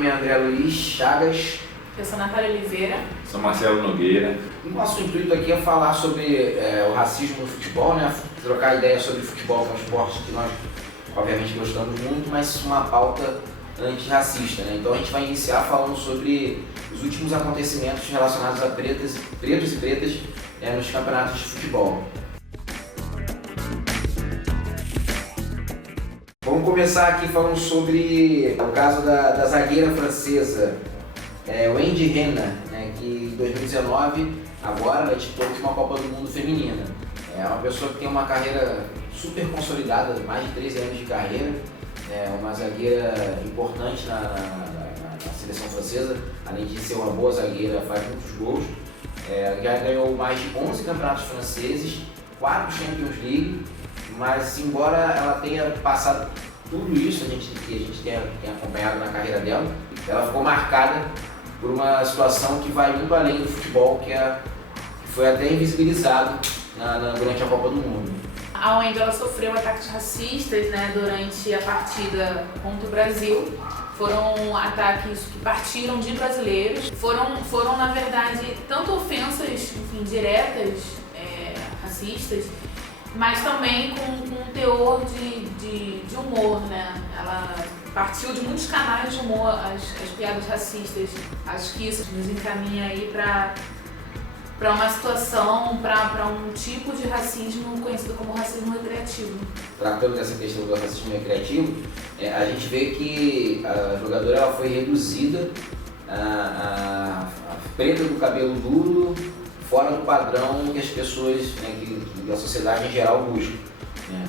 nome é André Luiz Chagas. Eu sou Natália Oliveira. Sou Marcelo Nogueira. O nosso intuito aqui é falar sobre o racismo no futebol, né? Trocar ideias sobre futebol, que é um esporte que nós obviamente gostamos muito, mas uma pauta antirracista, né? Então a gente vai iniciar falando sobre os últimos acontecimentos relacionados a pretos e pretas nos campeonatos de futebol. Vamos começar aqui falando sobre o caso da zagueira francesa Wendy Renard, né, que em 2019 agora ela disputou uma Copa do Mundo feminina. É uma pessoa que tem uma carreira super consolidada, mais de 13 anos de carreira, uma zagueira importante na seleção francesa, além de ser uma boa zagueira, faz muitos gols. Já ganhou mais de 11 campeonatos franceses, 4 Champions League, mas embora ela tenha passado tudo isso que a gente tem acompanhado na carreira dela, ela ficou marcada por uma situação que vai muito além do futebol, que foi até invisibilizado durante a Copa do Mundo. A Wendy ela sofreu ataques racistas, né, durante a partida contra o Brasil. Foram ataques que partiram de brasileiros. Foram na verdade, tanto ofensas, enfim, diretas, racistas, mas também com um teor de humor, né? Ela partiu de muitos canais de humor, as piadas racistas. Acho que isso nos encaminha aí para uma situação, para um tipo de racismo conhecido como racismo recreativo. Tratando dessa questão do racismo recreativo, a gente vê que a jogadora ela foi reduzida a preta do cabelo duro, fora do padrão que as pessoas, que a sociedade em geral busca. Né?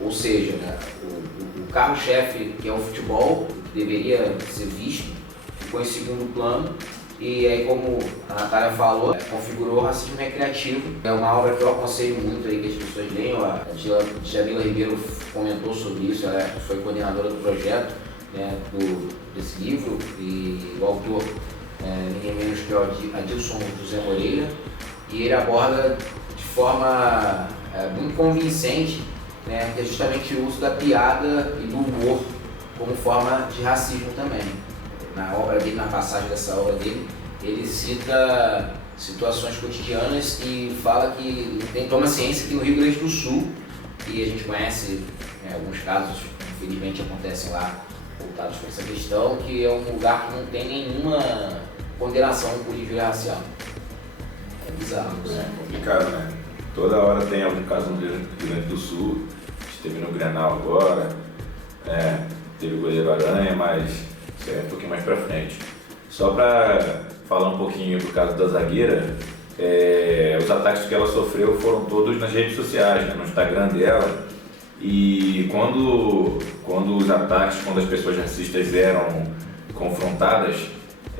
Ou seja, né, o carro-chefe, que é o futebol, que deveria ser visto, ficou em segundo plano. E aí, como a Natália falou, configurou o racismo recreativo. É uma obra que eu aconselho muito aí que as pessoas leiam. A Djamila Ribeiro comentou sobre isso, ela foi coordenadora do projeto, né, desse livro, e o autor ninguém menos que o Adilson José Moreira, e ele aborda de forma muito convincente, né, que é justamente o uso da piada e do humor como forma de racismo também. Na obra dele, na passagem dessa obra dele, ele cita situações cotidianas e fala que toma ciência que no Rio Grande do Sul, e a gente conhece alguns casos, infelizmente acontecem lá, voltados para essa questão, que é um lugar que não tem nenhuma condenação por injúria racial. É bizarro. É complicado, né? Toda hora tem algum caso no Rio Grande do Sul, esteve no Grenal agora, teve o goleiro Aranha, mas isso é um pouquinho mais pra frente. Só pra falar um pouquinho do caso da zagueira, os ataques que ela sofreu foram todos nas redes sociais, né, no Instagram dela, e quando os ataques, quando as pessoas racistas eram confrontadas,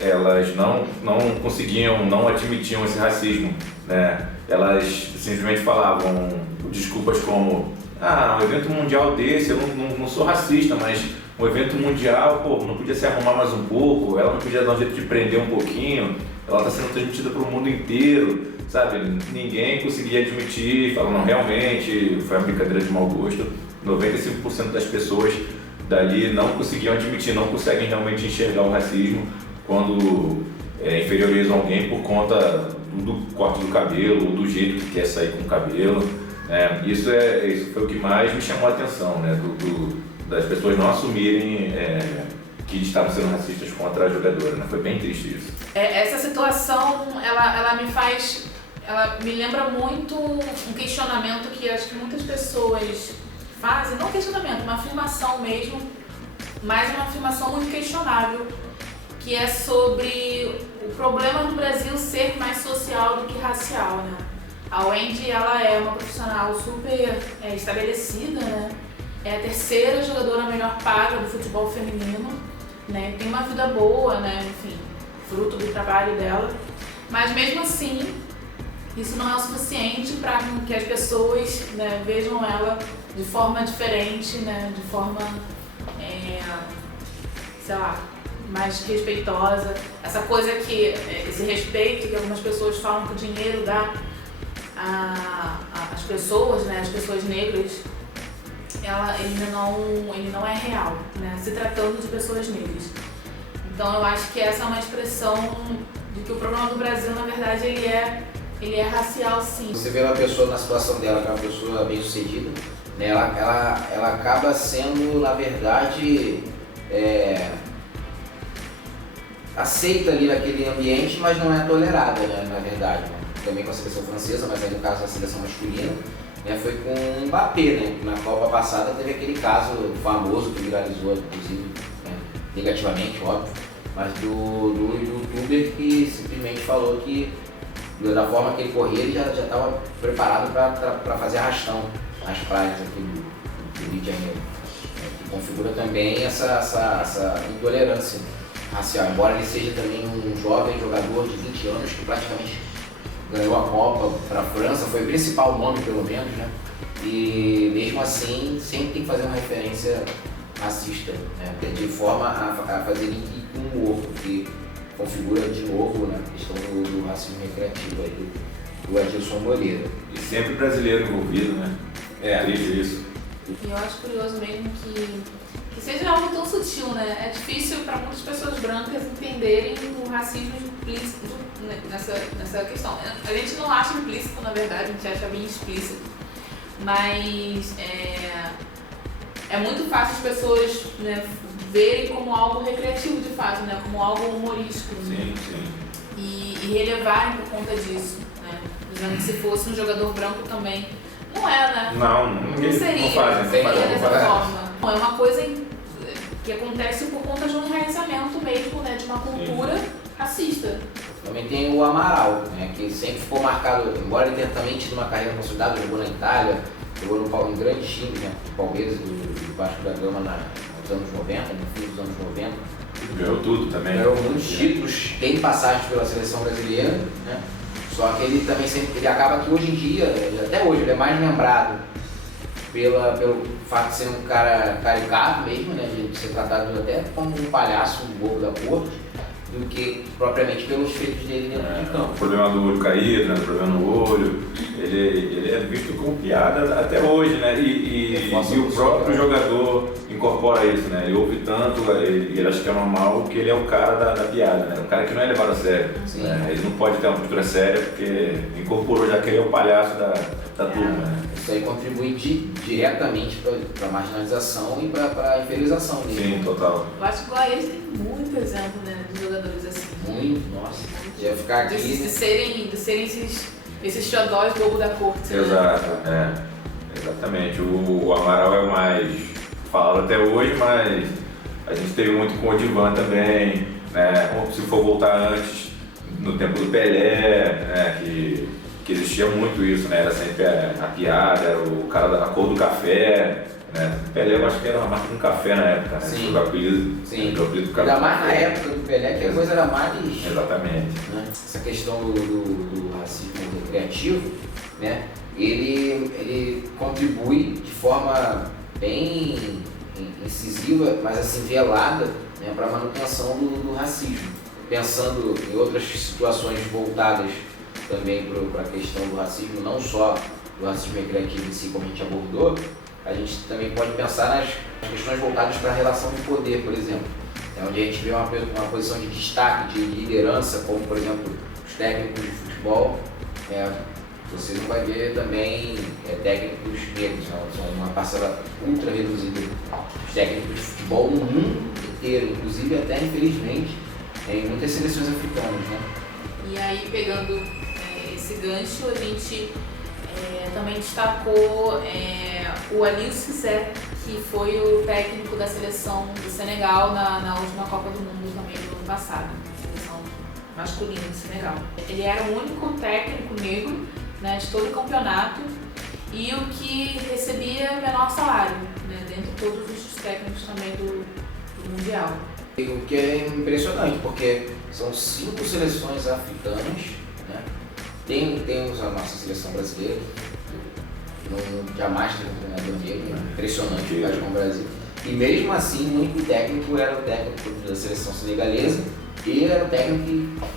elas não conseguiam, não admitiam esse racismo, né? Elas simplesmente falavam desculpas como um evento mundial desse, eu não sou racista, mas um evento mundial, não podia se arrumar mais um pouco, ela não podia dar um jeito de prender um pouquinho, ela está sendo transmitida para o mundo inteiro, sabe? Ninguém conseguia admitir, falando, realmente, foi uma brincadeira de mau gosto. 95% das pessoas dali não conseguiam admitir, não conseguem realmente enxergar o racismo quando inferiorizam alguém por conta do corte do cabelo, ou do jeito que quer sair com o cabelo. Isso foi o que mais me chamou a atenção, né? Das pessoas não assumirem que estavam sendo racistas contra a jogadora, né? Foi bem triste isso. Essa situação, ela me lembra muito um questionamento que acho que muitas pessoas fazem, não questionamento, uma afirmação mesmo, mas uma afirmação muito questionável, que é sobre o problema do Brasil ser mais social do que racial, né? A Wendy, ela é uma profissional super estabelecida, né? É a terceira jogadora melhor paga do futebol feminino, né? Tem uma vida boa, né? Enfim, fruto do trabalho dela. Mas mesmo assim, isso não é o suficiente para que as pessoas, né, vejam ela de forma diferente, né? De forma, mais respeitosa. Essa coisa esse respeito que algumas pessoas falam que o dinheiro dá às pessoas, né? As pessoas negras, ele não é real, né? Se tratando de pessoas negras. Então eu acho que essa é uma expressão de que o problema do Brasil, na verdade, ele é racial, sim. Você vê uma pessoa na situação dela, que é uma pessoa bem sucedida, né? Ela acaba sendo, na verdade, aceita ali naquele ambiente, mas não é tolerada, né? Na verdade, né? Também com a seleção francesa, mas aí no caso da seleção masculina, né? Foi com o Mbappé, né? Na Copa passada teve aquele caso famoso que viralizou, inclusive, né? Negativamente, óbvio, mas do youtuber que simplesmente falou que da forma que ele corria, ele já estava preparado para fazer arrastão nas praias aqui do Rio de Janeiro, que configura também essa intolerância racial, embora ele seja também um jovem jogador de 20 anos que praticamente ganhou a Copa para a França, foi o principal nome pelo menos, né? E mesmo assim sempre tem que fazer uma referência racista, né? De forma a fazer link com o humor, porque configura de novo, né, a questão do racismo recreativo aí do Adilson Moreira. E sempre brasileiro envolvido, né? Triste isso. E eu acho curioso mesmo que seja algo tão sutil, né? É difícil para muitas pessoas brancas entenderem o racismo implícito nessa questão. A gente não acha implícito, na verdade, a gente acha bem explícito. Mas é muito fácil as pessoas, né, verem como algo recreativo de fato, né? Como algo humorístico. Sim, né? sim. E relevarem por conta disso, né? Dizendo que se fosse um jogador branco também. Não é, né? Não seria, não fazem dessa forma. Não, é uma coisa que acontece por conta de um enraizamento mesmo, né? De uma cultura racista. Também tem o Amaral, né, que sempre ficou marcado, embora ele tenha também tido uma carreira consolidada, jogou na Itália, jogou em grandes times, né? Do Palmeiras, do Vasco da Gama nos anos 90, no fim dos anos 90. Ganhou tudo também. Ganhou muitos títulos, tem passagem pela seleção brasileira, né? Só que ele também ele acaba que hoje em dia, até hoje, ele é mais lembrado pelo fato de ser um cara caricato mesmo, né? De ser tratado até como um palhaço, um bobo da corte, do que propriamente pelos feitos dele dentro de campo. O problema do olho caído, né? O problema no olho, ele é visto como piada até hoje, né? E o próprio jogador incorpora isso, né? Ele ouve tanto, ele acha que é normal que ele é o cara da piada, né? O cara que não é levado a sério. Né? Ele não pode ter uma postura séria porque incorporou já que ele é o palhaço da turma, né? Isso aí contribui diretamente para a marginalização e para a inferiorização dele. Sim, total. Eu acho que o Goiás tem muito exemplo, né, de jogadores assim. Muito, nossa. Ia ficar aqui. De serem esses xodós bobo da corte. Exato, exatamente. O Amaral é o mais falado até hoje, mas a gente teve muito com o Odivan também, né? Se for voltar antes, no tempo do Pelé, né? Que existia muito isso, né? Era sempre a piada, era o cara da cor do café, né? O Pelé eu acho que era uma marca de um café na época, né? Sim. O apelido, Sim. O apelido do Ainda mais na época do Pelé, que a coisa era mais. Exatamente. Né? Essa questão do racismo recreativo, né? Ele contribui de forma bem incisiva, mas assim velada, né? Para a manutenção do racismo. Pensando em outras situações voltadas também para a questão do racismo, não só do racismo recreativo em si, como a gente abordou, a gente também pode pensar nas questões voltadas para a relação de poder, por exemplo, onde a gente vê uma posição de destaque, de liderança, como por exemplo os técnicos de futebol, você não vai ver também técnicos negros, são uma parcela ultra reduzida dos técnicos de futebol no mundo inteiro, inclusive até infelizmente em muitas seleções africanas. Né? E aí, pegando esse gancho, a gente também destacou o Aliou Cissé, que foi o técnico da seleção do Senegal na última Copa do Mundo também do ano passado, seleção masculina do Senegal. Ele era o único técnico negro, né, de todo o campeonato e o que recebia menor salário, né, dentre todos os técnicos também do Mundial. O que é impressionante, porque são 5 seleções africanas, né? Temos a nossa seleção brasileira, que jamais teve um treinador negro, impressionante o que faz com o Brasil. E mesmo assim, o único técnico era o técnico da seleção senegalesa, e ele era o técnico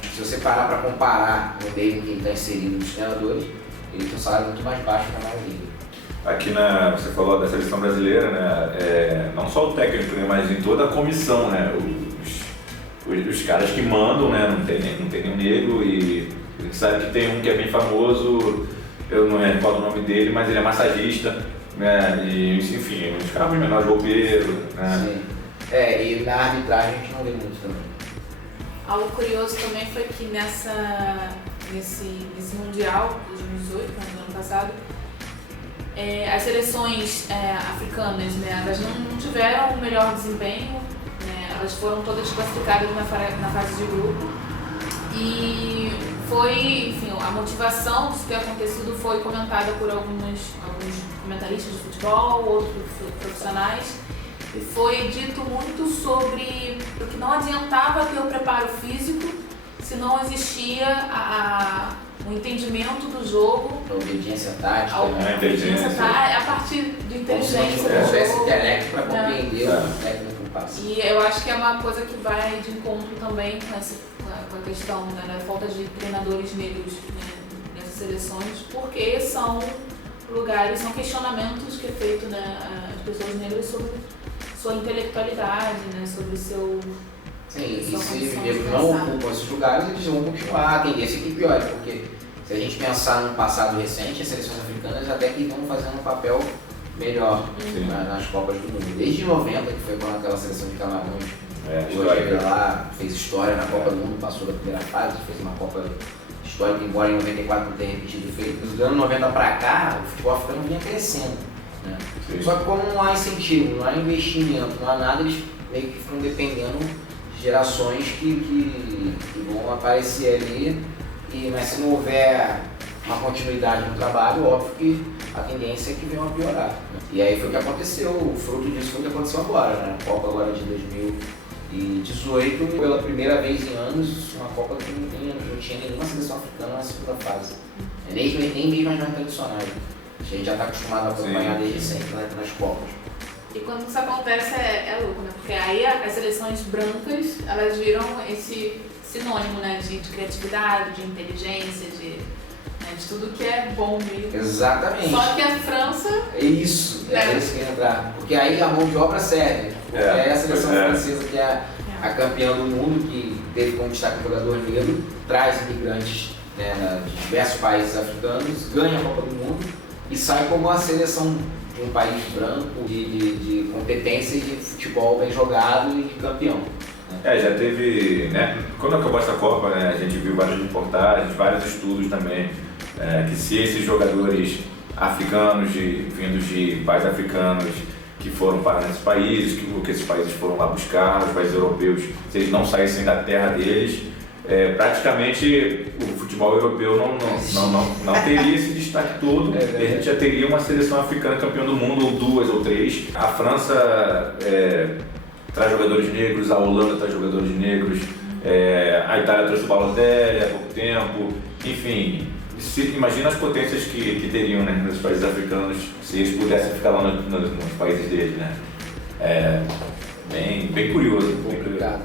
que, se você parar para comparar no meio em que ele está inserido os treinadores, ele tem um salário muito mais baixo que a maioria. Aqui você falou da seleção brasileira, né? Não só o técnico, né? Mas em toda a comissão, né? os caras que mandam, né? Não tem nenhum negro e a gente sabe que tem um que é bem famoso, eu não recordo o nome dele, mas ele é massagista, né? E enfim, os caras menores bobeiro, né? Sim. E na arbitragem a gente não vê muito também. Algo curioso também foi que nesse Mundial de 2018, no ano passado, as seleções africanas, né, elas não tiveram o melhor desempenho, né, elas foram todas classificadas na fase de grupo e enfim, a motivação disso ter acontecido foi comentada por alguns comentaristas de futebol, outros profissionais, e foi dito muito sobre o que não adiantava ter o preparo físico se não existia o entendimento do jogo, A obediência tática, a partir de inteligência do tivesse jogo. intelecto para compreender o técnico do passe. E eu acho que é uma coisa que vai de encontro também com a questão, né, da falta de treinadores negros, né, nessas seleções, porque são lugares, são questionamentos que é feito, né, as pessoas negras sobre sua intelectualidade, né, sobre seu... Sim, e se os negros não ocupam esses lugares, eles vão continuar, a tendência é que piore, porque se a gente pensar num passado recente, as seleções africanas até que estão fazendo um papel melhor nas Copas do Mundo. Desde 90, que foi quando aquela seleção de Camarões lá fez história na Copa do Mundo, passou da primeira fase, fez uma Copa histórica, embora em 94 não tenha repetido o feito. Dos anos 90 para cá, o futebol africano vinha crescendo. Né? Só que como não há incentivo, não há investimento, não há nada, eles meio que ficam dependendo de gerações que vão aparecer ali, mas se não houver uma continuidade no trabalho, óbvio que a tendência é que venham a piorar. E aí foi o que aconteceu, o fruto disso foi o que aconteceu agora, né? A Copa agora de 2018, pela primeira vez em anos, uma Copa que não tinha nenhuma seleção africana na segunda fase. Nem mesmo as mais tradicionais. A gente já está acostumado a acompanhar desde sempre nas Copas. E quando isso acontece é louco, né? Porque aí as seleções brancas, elas viram esse sinônimo, né, de criatividade, de inteligência, de tudo que é bom mesmo. Exatamente. Só que a França... Isso que ia entrar. Porque aí a mão de obra serve. Porque a seleção francesa, que é a campeã do mundo, que teve como destaque o jogador negro, traz imigrantes, né, de diversos países africanos, ganha a Copa do Mundo e sai como a seleção de um país branco, de competência e de futebol bem jogado e de campeão. Já teve, né, quando acabou essa Copa, né, a gente viu várias reportagens, vários estudos também, que se esses jogadores africanos, vindos de países africanos, que foram para nesses países, que esses países foram lá buscar, os países europeus, se eles não saíssem da terra deles, praticamente o futebol europeu não teria esse destaque todo, e a gente já teria uma seleção africana campeã do mundo, ou duas ou três. A França traz jogadores negros, a Holanda traz jogadores negros, a Itália trouxe o Balotelli há pouco tempo, enfim. Imagina as potências que teriam, né, nos países africanos se eles pudessem ficar lá nos países deles, né? Bem curioso. Complicado.